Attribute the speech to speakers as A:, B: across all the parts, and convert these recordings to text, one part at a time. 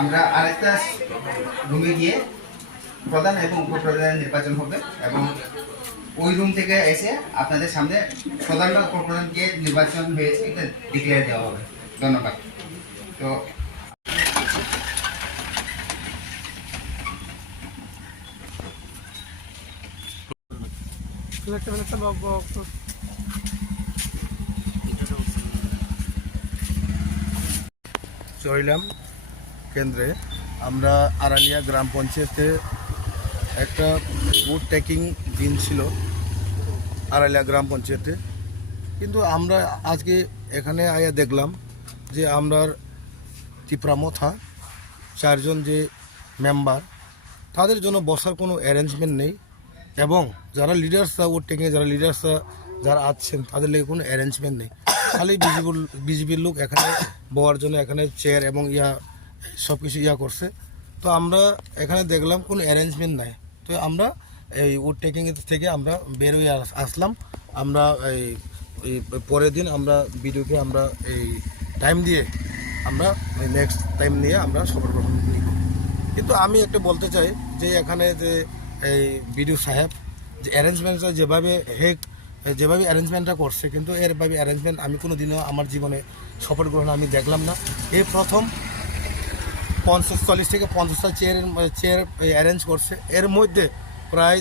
A: আমরা আরেকটা রুমে গিয়ে প্রধান এবং উপপ্রধানের নির্বাচন হবে এবং ওই রুম থেকে এসে আপনাদের সামনে প্রধান বা উপপ্রধানকে নির্বাচন হয়েছে এটা ডিক্লেয়ার দেওয়া হবে। ধন্যবাদ। তো একটা একটা
B: চইলাম কেন্দ্রে। আমরা আড়ালিয়া গ্রাম পঞ্চায়েতে একটা বুথ টেকিং দিন ছিল আড়ালিয়া গ্রাম পঞ্চায়েতে। কিন্তু আমরা আজকে এখানে আয়া দেখলাম যে আমরার চিপ্রামথা চারজন যে মেম্বার, তাদের জন্য বসার কোনো অ্যারেঞ্জমেন্ট নেই এবং যারা লিডার্সরা ভোট টেকিংয়ে যারা লিডার্সরা যারা আছেন, তাদের লেগে কোনো অ্যারেঞ্জমেন্ট নেই। খালি বিজেপি বিজেপির লোক এখানে বওয়ার জন্য এখানে চেয়ার এবং ইয়া সব কিছু ইয়া করছে। তো আমরা এখানে দেখলাম কোনো অ্যারেঞ্জমেন্ট নাই। তো আমরা এই উড টেকিং থেকে আমরা বের আস- আসলাম। আমরা এই পরের দিন আমরা ভিডিওকে আমরা এই টাইম দিয়ে আমরা নেক্সট টাইম নিয়ে আমরা শপথ গ্রহণ নিব কিন্তু আমি একটা বলতে চাই যে এখানে যে এই বিডিও সাহেব, যে অ্যারেঞ্জমেন্টটা যেভাবে হেক যেভাবে অ্যারেঞ্জমেন্টটা করছে, কিন্তু এরভাবে অ্যারেঞ্জমেন্ট আমি কোনো দিনও আমার জীবনে শপথ গ্রহণ আমি দেখলাম না। এই প্রথম পঞ্চাশ চল্লিশ থেকে পঞ্চাশটা চেয়ারের চেয়ার অ্যারেঞ্জ করছে। এর মধ্যে প্রায়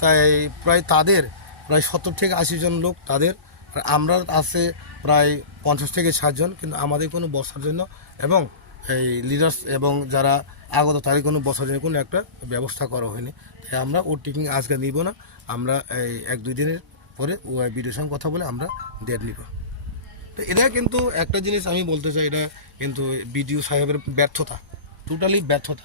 B: তাই, প্রায় তাদের, প্রায় সত্তর থেকে আশি জন লোক তাদের, আর আমরা আছে প্রায় পঞ্চাশ থেকে ষাটজন কিন্তু আমাদের কোনো বসার জন্য এবং এই লিডার্স এবং যারা আগত তাদের কোনো বসার জন্য কোনো একটা ব্যবস্থা করা হয়নি। তাই আমরা ও টিকিং আজকে নিব না। আমরা এই এক দুই দিনের পরে বিডিওর সঙ্গে কথা বলে আমরা ডেট নিব। তো এটা কিন্তু একটা জিনিস আমি বলতে চাই, এটা কিন্তু বিডিও সাহেবের ব্যর্থতা টোটালি ব্যর্থতা।